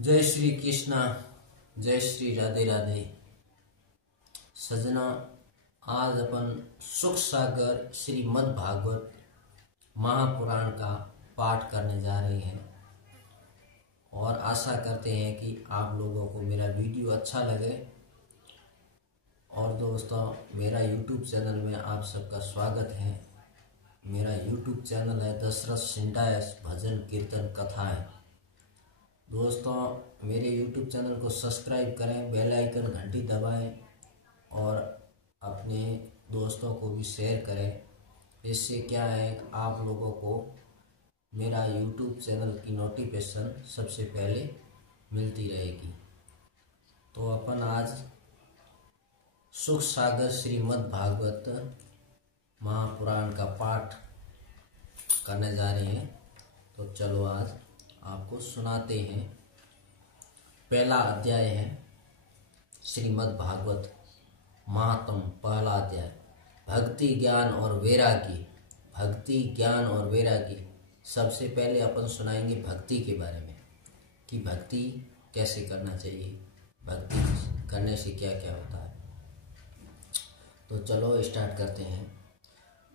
जय श्री कृष्णा, जय श्री राधे राधे। सजना, आज अपन सुख सागर श्रीमद् भागवत महापुराण का पाठ करने जा रहे हैं और आशा करते हैं कि आप लोगों को मेरा वीडियो अच्छा लगे। और दोस्तों, मेरा YouTube चैनल में आप सबका स्वागत है। मेरा YouTube चैनल है दशरथ सिंडायस भजन कीर्तन कथाएं। दोस्तों, मेरे YouTube चैनल को सब्सक्राइब करें, बेल आइकन घंटी दबाएं और अपने दोस्तों को भी शेयर करें। इससे क्या है, आप लोगों को मेरा YouTube चैनल की नोटिफिकेशन सबसे पहले मिलती रहेगी। तो अपन आज सुख सागर श्रीमद् भागवत महापुराण का पाठ करने जा रहे हैं। तो चलो आज आपको सुनाते हैं। पहला अध्याय है श्रीमद् भागवत महात्म। पहला अध्याय भक्ति ज्ञान और वैरागी। भक्ति ज्ञान और वैरागी। सबसे पहले अपन सुनाएंगे भक्ति के बारे में कि भक्ति कैसे करना चाहिए, भक्ति करने से क्या क्या होता है। तो चलो स्टार्ट करते हैं।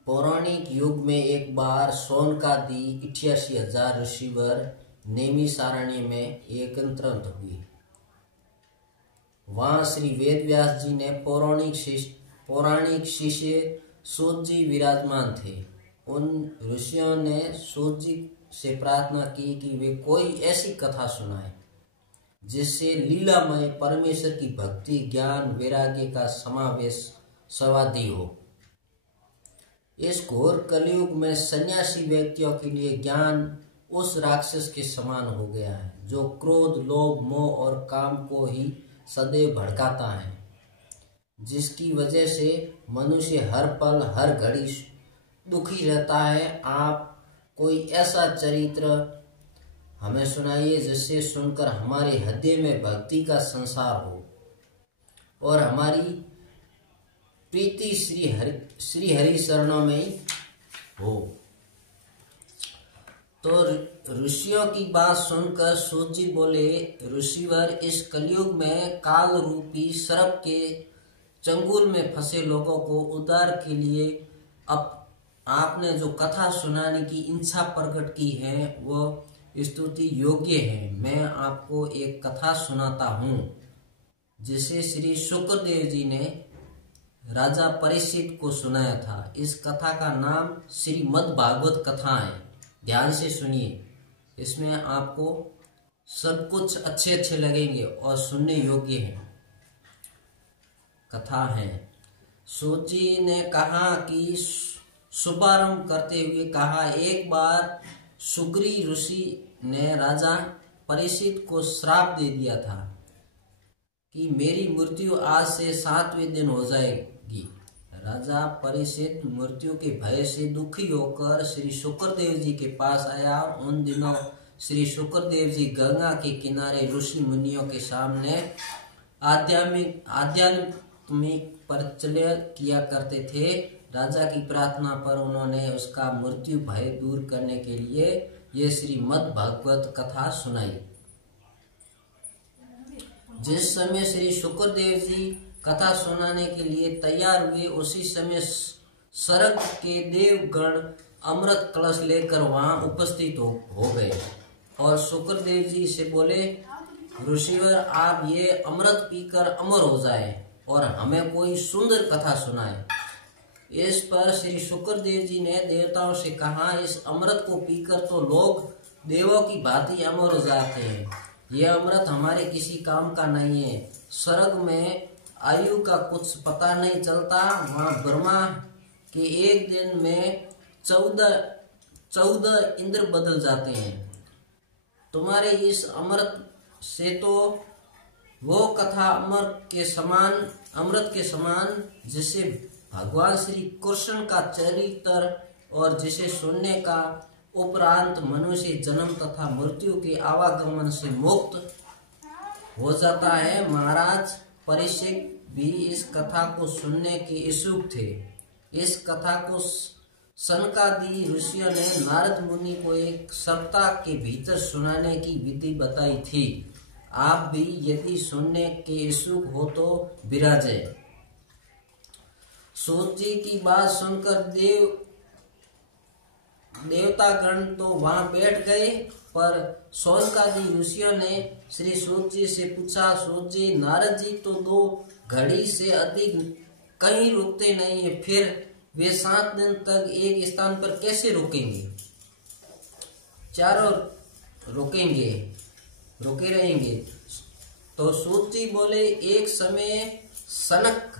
पौराणिक युग में एक बार सोनकादि 88,000 ऋषिवर नैमिषारण्य में एकत्रित हुए। वहां श्री वेद व्यास जी ने पौराणिक शिष्य सूत जी विराजमान थे। उन ऋषियों ने सूत जी से प्रार्थना की कि वे कोई ऐसी कथा सुनाए जिससे लीलामय परमेश्वर की भक्ति ज्ञान वैराग्य का समावेश सर्वाधिक हो। इस घोर कलयुग में सन्यासी व्यक्तियों के लिए ज्ञान उस राक्षस के समान हो गया है जो क्रोध लोभ मोह और काम को ही सदैव भड़काता है, जिसकी वजह से मनुष्य हर पल हर घड़ी दुखी रहता है। आप कोई ऐसा चरित्र हमें सुनाइए जिससे सुनकर हमारे हृदय में भक्ति का संसार हो और हमारी प्रीति श्री हरि शरणों में हो। तो ऋषियों की बात सुनकर सूत जी बोले, ऋषिवर, इस कलयुग में काल रूपी सर्प के चंगुल में फंसे लोगों को उद्धार के लिए अब आपने जो कथा सुनाने की इच्छा प्रकट की है वह स्तुति योग्य है। मैं आपको एक कथा सुनाता हूँ जिसे श्री शुक्रदेव जी ने राजा परीक्षित को सुनाया था। इस कथा का नाम श्रीमद् भागवत कथा है। ध्यान से सुनिए, इसमें आपको सब कुछ अच्छे अच्छे लगेंगे और सुनने योग्य है। कथा है। सूत जी ने कहा कि शुभारंभ करते हुए कहा, एक बार सुग्री ऋषि ने राजा परीक्षित को श्राप दे दिया था कि मेरी मृत्यु आज से 7वें दिन हो जाएगी। राजा परीक्षित मृत्यु के भय से दुखी होकर श्री शुक्रदेव जी के पास आया। उन दिनों श्री शुक्रदेव जी गंगा के किनारे ऋषि मुनियों के सामने आध्यात्मिक परिचय किया करते थे। राजा की प्रार्थना पर उन्होंने उसका मृत्यु भय दूर करने के लिए ये श्रीमद् भागवत कथा सुनाई। जिस समय श्री शुक्रदेव जी कथा सुनाने के लिए तैयार हुए, उसी समय स्वर्ग के देवगण अमृत कलश लेकर वहां उपस्थित हो गए और शुक्रदेव जी से बोले, ऋषिवर, आप ये अमृत पीकर अमर हो जाए और हमें कोई सुंदर कथा सुनाए। इस पर श्री शुक्रदेव जी ने देवताओं से कहा, इस अमृत को पीकर तो लोग देवों की भांति अमर हो जाते हैं। यह अमृत हमारे किसी काम का नहीं है। स्वर्ग में आयु का कुछ पता नहीं चलता। वहां ब्रह्मा के एक दिन में 14 इंद्र बदल जाते हैं। तुम्हारे इस अमृत से तो वो कथा अमृत के समान जिसे भगवान श्री कृष्ण का चरित्र और जिसे सुनने का उपरांत मनुष्य जन्म तथा मृत्यु के आवागमन से मुक्त हो जाता है। महाराज परीक्षित भी इस कथा को सुनने के इच्छुक थे। इस कथा को सनकादि ऋषियों ने नारद मुनि को एक सप्ताह के भीतर सुनाने की विधि बताई थी। आप भी यदि सुनने के इच्छुक हो तो विराजे। सूत जी की बात सुनकर देवतागण तो वहां बैठ गए, पर शौनकादि ऋषियों ने श्री सूत जी से पूछा, सूत जी, नारद जी तो 2 घड़ी से अधिक कहीं रुकते नहीं है, फिर वे 7 दिन तक एक स्थान पर कैसे रुकेंगे? चारों रुके रहेंगे। तो सूत जी बोले, एक समय सनक,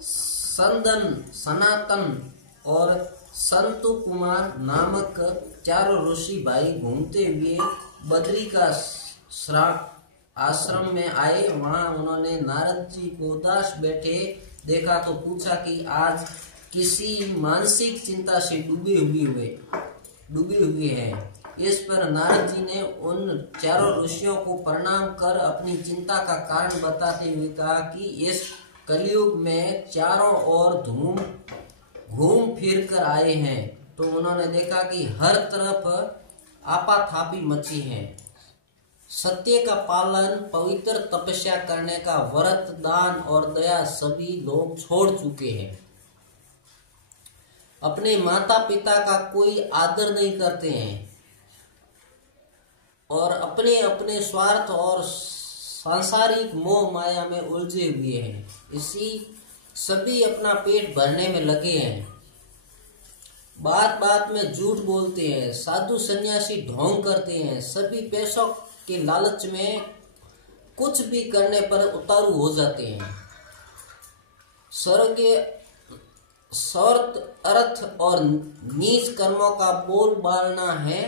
संदन, सनातन और संतु कुमार नामक 4 ऋषि भाई घूमते हुए बद्री का आश्रम में आए। वहां उन्होंने नारद जी को उदास बैठे देखा तो पूछा कि आज किसी मानसिक चिंता से डूबे हुए हैं। इस पर नारद जी ने उन 4 ऋषियों को प्रणाम कर अपनी चिंता का कारण बताते हुए कहा कि इस कलयुग में चारों ओर घूम फिर कर आए हैं तो उन्होंने देखा कि हर तरफ आपाधापी मची है। सत्य का पालन, पवित्र तपस्या करने का व्रत, दान और दया सभी लोग छोड़ चुके हैं। अपने माता पिता का कोई आदर नहीं करते हैं और अपने अपने स्वार्थ और सांसारिक मोह माया में उलझे हुए हैं। इसी सभी अपना पेट भरने में लगे हैं, बात बात में झूठ बोलते हैं, साधु सन्यासी ढोंग करते हैं, सभी पैसों के लालच में कुछ भी करने पर उतारू हो जाते हैं। स्वार्थ, अर्थ और नीच कर्मों का बोल बालना है।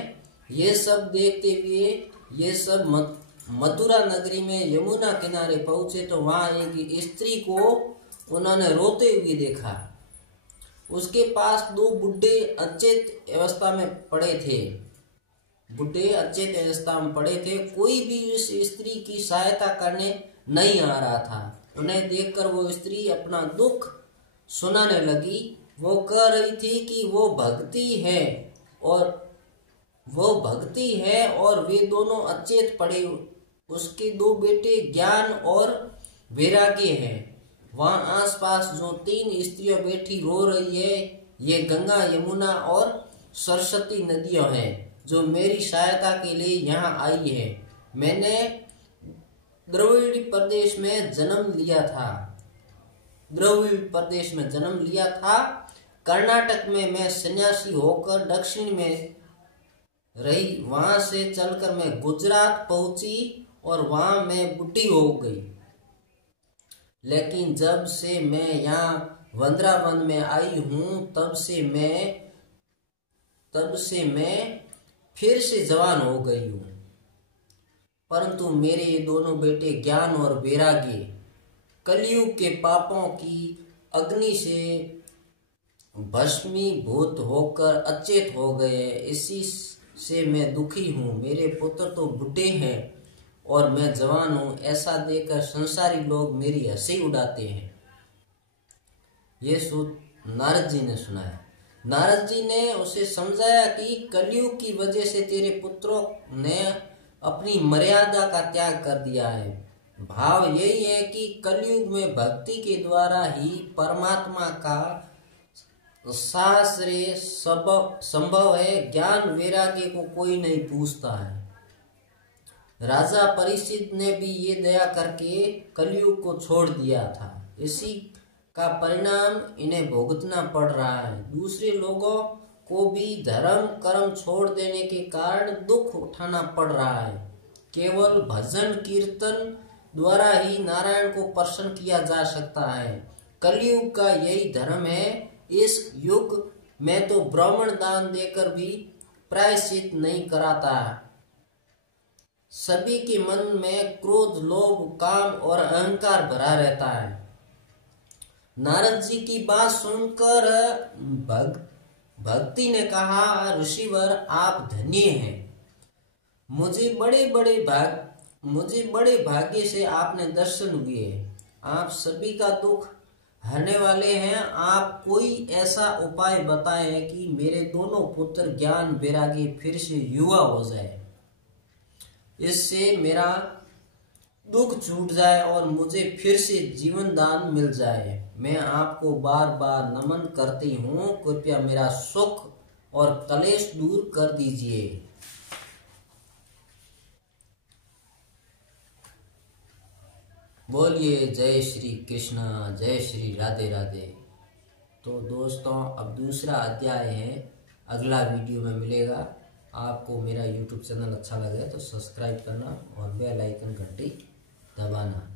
ये सब देखते हुए ये सब मथुरा नगरी में यमुना किनारे पहुंचे तो वहां एक स्त्री को उन्होंने रोते हुए देखा। उसके पास 2 बुढ़े अचेत अवस्था में पड़े थे। कोई भी उस स्त्री की सहायता करने नहीं आ रहा था। उन्हें देखकर वो स्त्री अपना दुख सुनाने लगी। वो कह रही थी कि वो भक्ति है और वे दोनों अचेत पड़े। उसके 2 बेटे ज्ञान और वैराग्य हैं। वहां आसपास जो 3 स्त्रियां बैठी रो रही है, ये गंगा, यमुना और सरस्वती नदियां हैं जो मेरी सहायता के लिए यहाँ आई है। मैंने द्रविड़ प्रदेश में जन्म लिया था। कर्नाटक में मैं सन्यासी होकर दक्षिण में रही। वहां से चलकर मैं गुजरात पहुंची और वहां मैं बुढ़ी हो गई। लेकिन जब से मैं यहाँ वृंदावन में आई हूँ तब से मैं फिर से जवान हो गई हूँ। परंतु मेरे ये दोनों बेटे ज्ञान और वैराग्य कलयुग के पापों की अग्नि से भस्मीभूत होकर अचेत हो गए। इसी से मैं दुखी हूँ। मेरे पुत्र तो बूढ़े हैं और मैं जवान हूँ। ऐसा देखकर संसारी लोग मेरी हंसी उड़ाते हैं। ये सूत नारद जी ने सुनाया। नारद जी ने उसे समझाया कि कलयुग की वजह से तेरे पुत्रों ने अपनी मर्यादा का त्याग कर दिया है। भाव यही है कि कलयुग में भक्ति के द्वारा ही परमात्मा का साहस्रे संभव है। ज्ञान वैराग्य को कोई नहीं पूछता है। राजा परीक्षित ने भी ये दया करके कलयुग को छोड़ दिया था। इसी का परिणाम इन्हें भुगतना पड़ रहा है। दूसरे लोगों को भी धर्म कर्म छोड़ देने के कारण दुख उठाना पड़ रहा है। केवल भजन कीर्तन द्वारा ही नारायण को प्रसन्न किया जा सकता है। कलयुग का यही धर्म है। इस युग में तो ब्राह्मण दान देकर भी प्रायश्चित नहीं कराता। सभी के मन में क्रोध, लोभ, काम और अहंकार भरा रहता है। नारद जी की बात सुनकर भक्ति ने कहा, ऋषिवर आप धन्य हैं। मुझे बड़े भाग्य से आपने दर्शन हुए। आप सभी का दुख हरने वाले हैं। आप कोई ऐसा उपाय बताएं कि मेरे दोनों पुत्र ज्ञान वैरागी फिर से युवा हो जाए। इससे मेरा दुख छूट जाए और मुझे फिर से जीवन दान मिल जाए। मैं आपको बार बार नमन करती हूँ, कृपया मेरा सुख और कलेश दूर कर दीजिए। बोलिए जय श्री कृष्ण, जय श्री राधे राधे। तो दोस्तों अब दूसरा अध्याय है, अगला वीडियो में मिलेगा। आपको मेरा YouTube चैनल अच्छा लगे तो सब्सक्राइब करना और बेल आइकन घंटी दबाना।